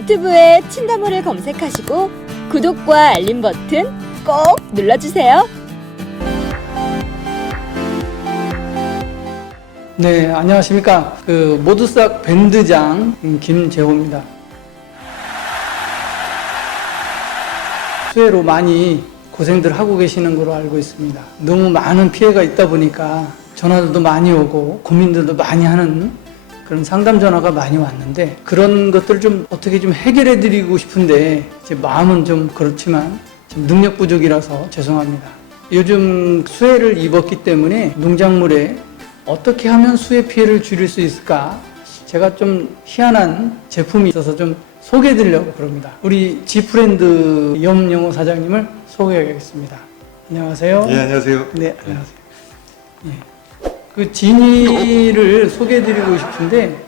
유튜브에 친다모를 검색하시고 구독과 알림 버튼 꼭 눌러주세요. 네, 안녕하십니까. 모두싹 밴드장 김재호입니다. 수해로 많이 고생들 하고 계시는 걸로 알고 있습니다. 너무 많은 피해가 있다 보니까 전화들도 많이 오고 고민들도 많이 하는 그런 상담 전화가 많이 왔는데, 그런 것들을 좀 어떻게 좀 해결해 드리고 싶은데 제 마음은 좀 그렇지만 좀 능력 부족이라서 죄송합니다. 요즘 수해를 입었기 때문에 농작물에 어떻게 하면 수해 피해를 줄일 수 있을까? 제가 좀 희한한 제품이 있어서 좀 소개해 드리려고 그럽니다. 우리 지프렌드 염영호 사장님을 소개하겠습니다. 안녕하세요. 예, 안녕하세요. 네, 안녕하세요. 예. 그 진이를 소개해 드리고 싶은데,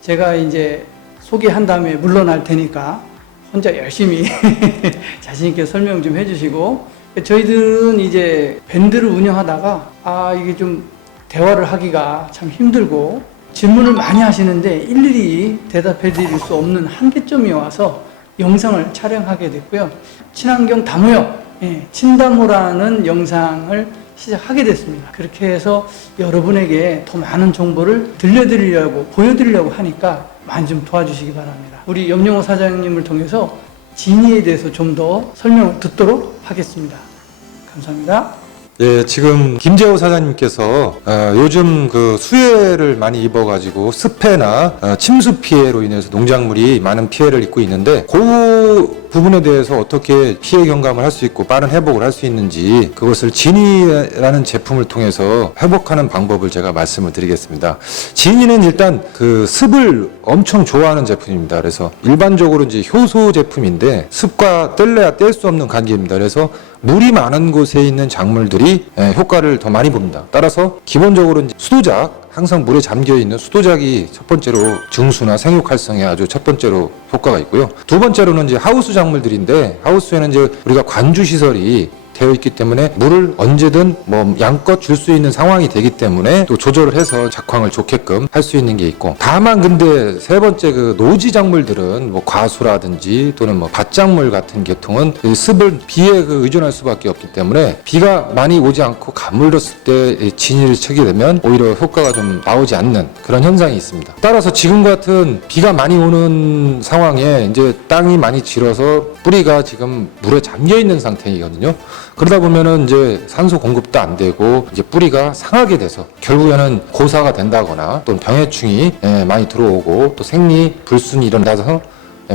제가 이제 소개한 다음에 물러날 테니까 혼자 열심히 자신있게 설명 좀 해주시고, 저희들은 이제 밴드를 운영하다가 이게 좀 대화를 하기가 참 힘들고 질문을 많이 하시는데 일일이 대답해 드릴 수 없는 한계점이 와서 영상을 촬영하게 됐고요. 친환경 다모역, 친다모라는 영상을 시작하게 됐습니다. 그렇게 해서 여러분에게 더 많은 정보를 들려드리려고, 보여드리려고 하니까 많이 좀 도와주시기 바랍니다. 우리 염영호 사장님을 통해서 진이에 대해서 좀 더 설명을 듣도록 하겠습니다. 감사합니다. 예, 지금 김재호 사장님께서 요즘 그 수해를 많이 입어가지고 습해나 침수 피해로 인해서 농작물이 많은 피해를 입고 있는데, 그 부분에 대해서 어떻게 피해 경감을 할 수 있고 빠른 회복을 할 수 있는지, 그것을 진이라는 제품을 통해서 회복하는 방법을 제가 말씀을 드리겠습니다. 진이는 일단 그 습을 엄청 좋아하는 제품입니다. 그래서 일반적으로 이제 효소 제품인데 습과 뗄래야 뗄 수 없는 관계입니다. 그래서 물이 많은 곳에 있는 작물들이 효과를 더 많이 봅니다. 따라서 기본적으로 이제 수도작, 항상 물에 잠겨 있는 수도작이 첫 번째로 증수나 생육 활성에 아주 첫 번째로 효과가 있고요. 두 번째로는 이제 하우스 작물들인데, 하우스에는 이제 우리가 관주 시설이 되어 있기 때문에 물을 언제든 양껏 줄 수 있는 상황이 되기 때문에 또 조절을 해서 작황을 좋게끔 할 수 있는 게 있고, 다만 근데 세 번째 그 노지 작물들은 과수라든지 또는 밭작물 같은 계통은 습을 비에 의존할 수밖에 없기 때문에 비가 많이 오지 않고 가물었을 때 진이를 치게 되면 오히려 효과가 좀 나오지 않는 그런 현상이 있습니다. 따라서 지금 같은 비가 많이 오는 상황에 이제 땅이 많이 질어서 뿌리가 지금 물에 잠겨 있는 상태이거든요. 그러다 보면은 이제 산소 공급도 안 되고 이제 뿌리가 상하게 돼서 결국에는 고사가 된다거나 또는 병해충이 많이 들어오고 또 생리 불순이 일어나서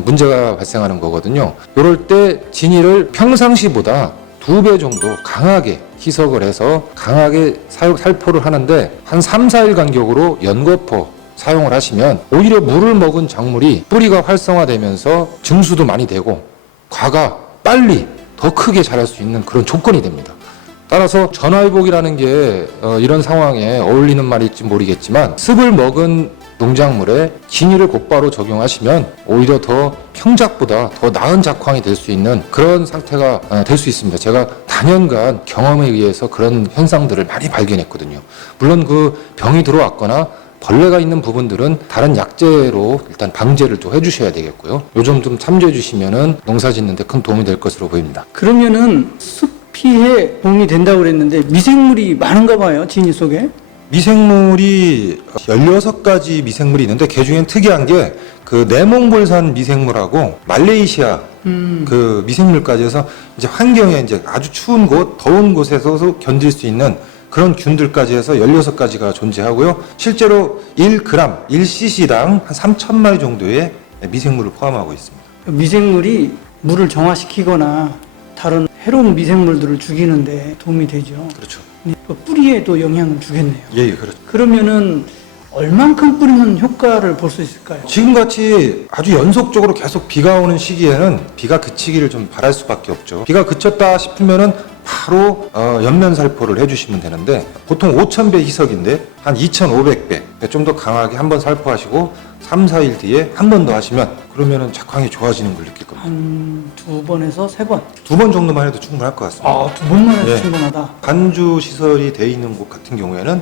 문제가 발생하는 거거든요. 이럴 때 진이를 평상시보다 2배 정도 강하게 희석을 해서 강하게 살포를 하는데, 한 3, 4일 간격으로 연거포 사용을 하시면 오히려 물을 먹은 작물이 뿌리가 활성화되면서 증수도 많이 되고 과가 빨리 더 크게 자랄 수 있는 그런 조건이 됩니다. 따라서 전화위복이라는 게 이런 상황에 어울리는 말일지 모르겠지만, 습을 먹은 농작물에 진이를 곧바로 적용하시면 오히려 더 평작보다 더 나은 작황이 될 수 있는 그런 상태가 될 수 있습니다. 제가 단연간 경험에 의해서 그런 현상들을 많이 발견했거든요. 물론 그 병이 들어왔거나 벌레가 있는 부분들은 다른 약재로 일단 방제를 좀 해주셔야 되겠고요. 요 점 좀 참조해 주시면은 농사 짓는 데 큰 도움이 될 것으로 보입니다. 그러면은 습 피해 도움이 된다고 그랬는데 미생물이 많은가 봐요, 진이 속에? 미생물이 16가지 미생물이 있는데, 그 중엔 특이한 게 그 내몽골산 미생물하고 말레이시아 그 미생물까지 해서 이제 환경에 이제 아주 추운 곳, 더운 곳에서도 견딜 수 있는 그런 균들까지 해서 16가지가 존재하고요. 실제로 1g, 1cc당 한 3,000마리 정도의 미생물을 포함하고 있습니다. 미생물이 물을 정화시키거나 다른 해로운 미생물들을 죽이는데 도움이 되죠. 그렇죠. 뿌리에도 영향을 주겠네요. 예, 그렇죠. 그러면은 얼만큼 뿌리면 효과를 볼 수 있을까요? 지금같이 아주 연속적으로 계속 비가 오는 시기에는 비가 그치기를 좀 바랄 수밖에 없죠. 비가 그쳤다 싶으면은 바로 연면 살포를 해주시면 되는데, 보통 5,000배 희석인데 한 2,500배 좀 더 강하게 한번 살포하시고 3, 4일 뒤에 한 번 더 하시면 그러면은 작황이 좋아지는 걸 느낄 겁니다. 한 2번에서 3번. 2번 정도만 해도 충분할 것 같습니다. 2번만 해도 예. 충분하다. 관주 시설이 돼 있는 곳 같은 경우에는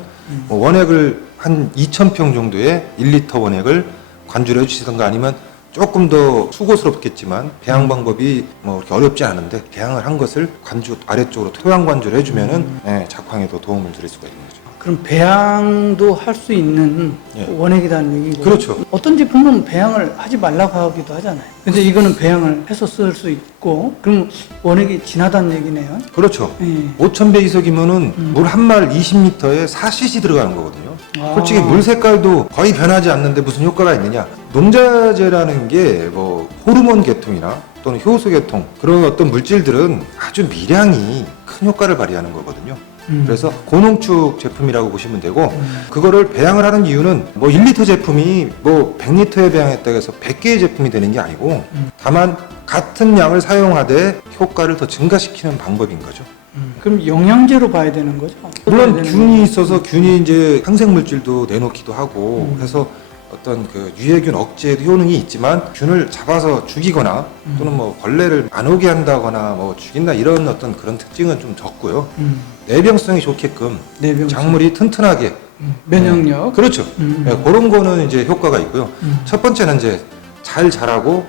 원액을 한 2,000평 정도의 1리터 원액을 관주를 해주시던가 아니면 조금 더 수고스럽겠지만 배양 방법이 뭐 그렇게 어렵지 않은데 배양을 한 것을 관주 아래쪽으로 토양 관주를 해주면은 예, 작황에도 도움을 드릴 수가 있는 거죠. 그럼 배양도 할 수 있는 예. 원액이라는 얘기고. 그렇죠. 어떤 제품은 배양을 하지 말라고 하기도 하잖아요. 근데 이거는 배양을 해서 쓸 수 있고, 그럼 원액이 진하다는 얘기네요. 그렇죠. 예. 5,000배 이석이면은 물 한 말 20리터에 4cc 들어가는 거거든요. 아. 솔직히 물 색깔도 거의 변하지 않는데 무슨 효과가 있느냐? 농자재라는 게 뭐 호르몬 계통이나 또는 효소 계통 그런 어떤 물질들은 아주 미량이 큰 효과를 발휘하는 거거든요. 그래서 고농축 제품이라고 보시면 되고 그거를 배양을 하는 이유는 뭐 1리터 제품이 뭐 100리터에 배양했다고 해서 100개의 제품이 되는 게 아니고 다만 같은 양을 사용하되 효과를 더 증가시키는 방법인 거죠. 그럼 영양제로 봐야 되는 거죠? 물론 봐야 되는 균이 있어서 균이 이제 항생물질도 내놓기도 하고 해서 어떤 그 유해균 억제 효능이 있지만 균을 잡아서 죽이거나 또는 뭐 벌레를 안 오게 한다거나 뭐 죽인다 이런 어떤 그런 특징은 좀 적고요. 내병성이 좋게끔 내병성. 작물이 튼튼하게 면역력. 그렇죠. 네, 그런 거는 이제 효과가 있고요. 첫 번째는 이제 잘 자라고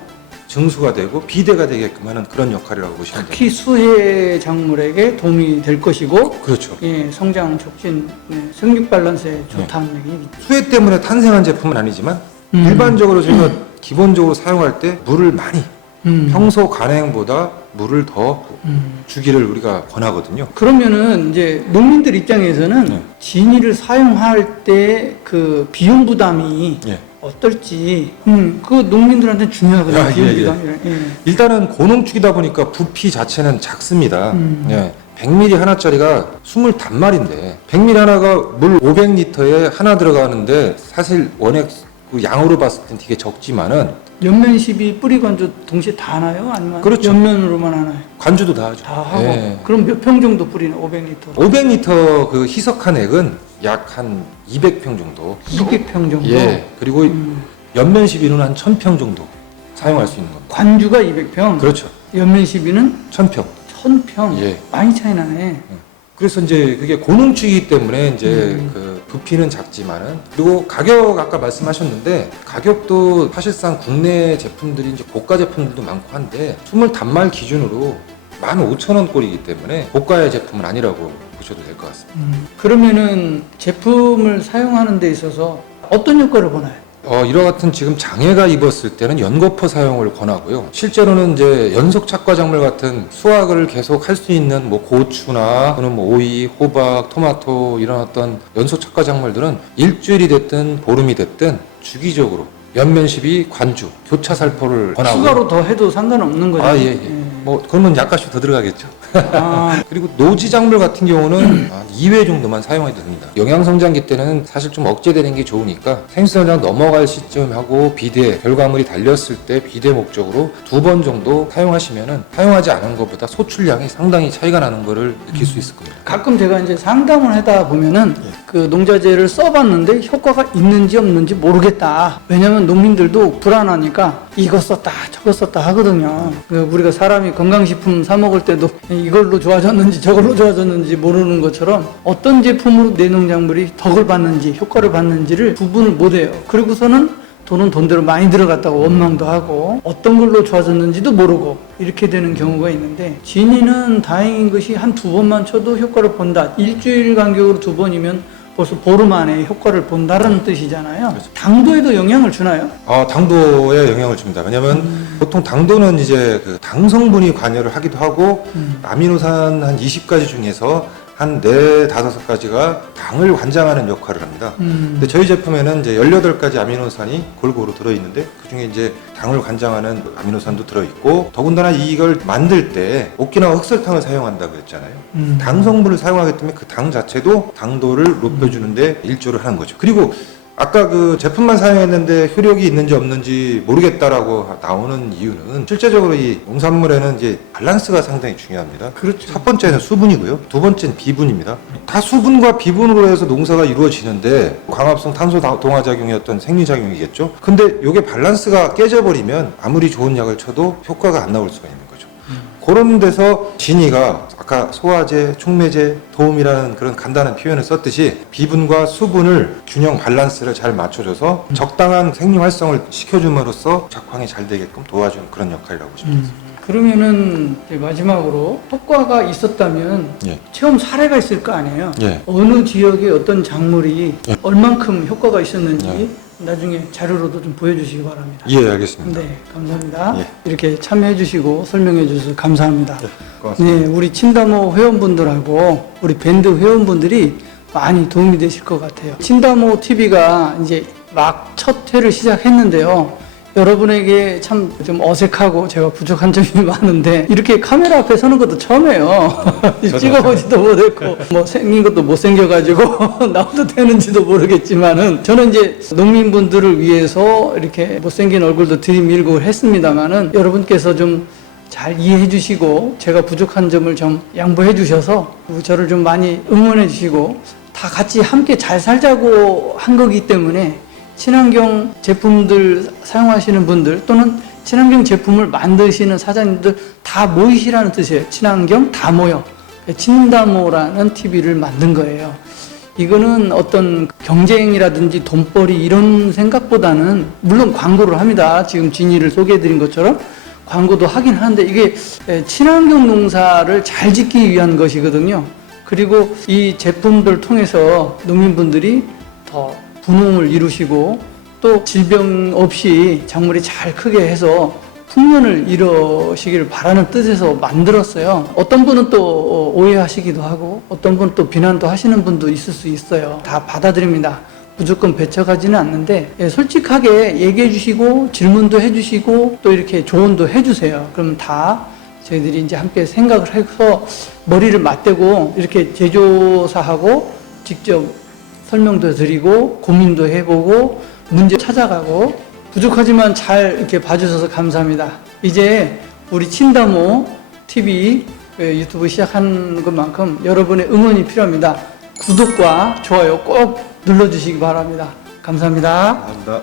증수가 되고 비대가 되게끔 하는 그런 역할이라고 보시면 됩니다. 특히 수해 작물에게 도움이 될 것이고, 그렇죠. 예, 성장 촉진, 생육 밸런스에 좋다는 얘기. 수해 때문에 탄생한 제품은 아니지만 일반적으로 저희가 기본적으로 사용할 때 물을 많이 평소 간행보다 물을 더 주기를 우리가 권하거든요. 그러면은 이제 농민들 입장에서는 네. 진이를 사용할 때 그 비용 부담이 예. 어떨지, 그 농민들한테 중요하거든요. 아, 비용 예, 예. 부담이. 예. 일단은 고농축이다 보니까 부피 자체는 작습니다. 예. 100ml 하나짜리가 20단말인데 100ml 하나가 물 500리터에 하나 들어가는데 사실 원액 그 양으로 봤을 땐 되게 적지만은 연면 시비 뿌리 관주 동시에 다 하나요? 아니면 그렇죠. 연면으로만 하나요? 관주도 다 하죠. 다 하고. 예. 그럼 몇 평 정도 뿌리나? 500리터. 500리터 그 희석한 액은 약 한 200평 정도. 200평 정도. 예. 그리고 연면 시비는 한 1000평 정도 사용할 수 있는 겁니다. 관주가 200평. 그렇죠. 연면 시비는 1000평. 1000평. 예. 많이 차이 나네. 그래서 이제 그게 고농축이기 때문에 이제 그 부피는 작지만은 그리고 가격 아까 말씀하셨는데 가격도 사실상 국내 제품들이 이제 고가 제품들도 많고 한데 20단말 기준으로 15,000원 꼴이기 때문에 고가의 제품은 아니라고 보셔도 될 것 같습니다. 그러면은 제품을 사용하는 데 있어서 어떤 효과를 보나요? 이와 같은 지금 장애가 입었을 때는 연거푸 사용을 권하고요. 실제로는 이제 연속 착과 작물 같은 수확을 계속 할 수 있는 뭐 고추나 또는 뭐 오이, 호박, 토마토 이런 어떤 연속 착과 작물들은 일주일이 됐든 보름이 됐든 주기적으로 연면 시비, 관주, 교차 살포를 권하고 추가로 더 해도 상관없는 거죠? 아, 예, 예. 뭐 그러면 약간씩 더 들어가겠죠. 아, 그리고 노지 작물 같은 경우는 한 2회 정도만 사용해도 됩니다. 영양 성장기 때는 사실 좀 억제되는 게 좋으니까 생수성장 넘어갈 시점하고 비대 결과물이 달렸을 때 비대 목적으로 2번 정도 사용하시면은 사용하지 않은 것보다 소출량이 상당히 차이가 나는 거를 느낄 수 있을 겁니다. 가끔 제가 이제 상담을 하다 보면은 그 농자재를 써봤는데 효과가 있는지 없는지 모르겠다. 왜냐면 농민들도 불안하니까 이거 썼다 저거 썼다 하거든요. 그 우리가 사람이 건강식품 사 먹을 때도 이걸로 좋아졌는지 저걸로 좋아졌는지 모르는 것처럼 어떤 제품으로 내 농작물이 덕을 받는지 효과를 받는지를 구분을 못해요. 그리고서는 돈은 돈대로 많이 들어갔다고 원망도 하고 어떤 걸로 좋아졌는지도 모르고 이렇게 되는 경우가 있는데 진이는 다행인 것이 한 2번만 쳐도 효과를 본다. 일주일 간격으로 2번이면 벌써 보름 안에 효과를 본다는 뜻이잖아요. 그렇죠. 당도에도 영향을 주나요? 당도에 영향을 줍니다. 왜냐하면 보통 당도는 이제 그 당 성분이 관여를 하기도 하고 아미노산 한 20가지 중에서 한 4-5가지가 당을 관장하는 역할을 합니다. 근데 저희 제품에는 이제 18가지 아미노산이 골고루 들어있는데 그중에 이제 당을 관장하는 아미노산도 들어있고 더군다나 이걸 만들 때 오키나와 흑설탕을 사용한다고 했잖아요. 당 성분을 사용하기 때문에 그 당 자체도 당도를 높여주는데 일조를 하는 거죠. 그리고 아까 그 제품만 사용했는데 효력이 있는지 없는지 모르겠다라고 나오는 이유는 실제적으로 이 농산물에는 이제 밸런스가 상당히 중요합니다. 그렇죠. 첫 번째는 수분이고요. 두 번째는 비분입니다. 다 수분과 비분으로 해서 농사가 이루어지는데 광합성 탄소 동화작용이었던 생리작용이겠죠. 근데 이게 밸런스가 깨져버리면 아무리 좋은 약을 쳐도 효과가 안 나올 수가 있는 거죠. 그런 데서 진이가 아까 아까 소화제, 촉매제, 도움이라는 그런 간단한 표현을 썼듯이 비분과 수분을 균형 밸런스를 잘 맞춰줘서 적당한 생리 활성을 시켜줌으로써 작황이 잘 되게끔 도와주는 그런 역할이라고 싶습니다. 그러면은 이제 마지막으로 효과가 있었다면 예. 체험 사례가 있을 거 아니에요. 예. 어느 지역에 어떤 작물이 예. 얼만큼 효과가 있었는지 예. 나중에 자료로도 좀 보여주시기 바랍니다. 예, 알겠습니다. 네, 감사합니다. 예. 이렇게 참여해 주시고 설명해 주셔서 감사합니다. 네, 고맙습니다. 네, 우리 친다모 회원분들하고 우리 밴드 회원분들이 많이 도움이 되실 것 같아요. 친다모 TV가 이제 막 첫 회를 시작했는데요. 여러분에게 참 좀 어색하고 제가 부족한 점이 많은데 이렇게 카메라 앞에 서는 것도 처음이에요. 찍어보지도 못했고 뭐 생긴 것도 못생겨가지고 나와도 되는지도 모르겠지만은 저는 이제 농민분들을 위해서 이렇게 못생긴 얼굴도 들이밀고 했습니다만은 여러분께서 좀 잘 이해해 주시고 제가 부족한 점을 좀 양보해 주셔서 저를 좀 많이 응원해 주시고 다 같이 함께 잘 살자고 한 거기 때문에 친환경 제품들 사용하시는 분들 또는 친환경 제품을 만드시는 사장님들 다 모이시라는 뜻이에요. 친환경 다 모여. 친다모라는 TV를 만든 거예요. 이거는 어떤 경쟁이라든지 돈벌이 이런 생각보다는 물론 광고를 합니다. 지금 진이를 소개해드린 것처럼 광고도 하긴 하는데 이게 친환경 농사를 잘 짓기 위한 것이거든요. 그리고 이 제품들 통해서 농민분들이 더 분홍을 이루시고 또 질병 없이 작물이 잘 크게 해서 풍년을 이루시기를 바라는 뜻에서 만들었어요. 어떤 분은 또 오해하시기도 하고 어떤 분은 또 비난도 하시는 분도 있을 수 있어요. 다 받아들입니다. 무조건 배척하지는 않는데 솔직하게 얘기해 주시고 질문도 해 주시고 또 이렇게 조언도 해 주세요. 그럼 다 저희들이 이제 함께 생각을 해서 머리를 맞대고 이렇게 제조사하고 직접 설명도 드리고 고민도 해보고 문제 찾아가고 부족하지만 잘 이렇게 봐주셔서 감사합니다. 이제 우리 친다모 TV 유튜브 시작한 것만큼 여러분의 응원이 필요합니다. 구독과 좋아요 꼭 눌러주시기 바랍니다. 감사합니다. 감사합니다.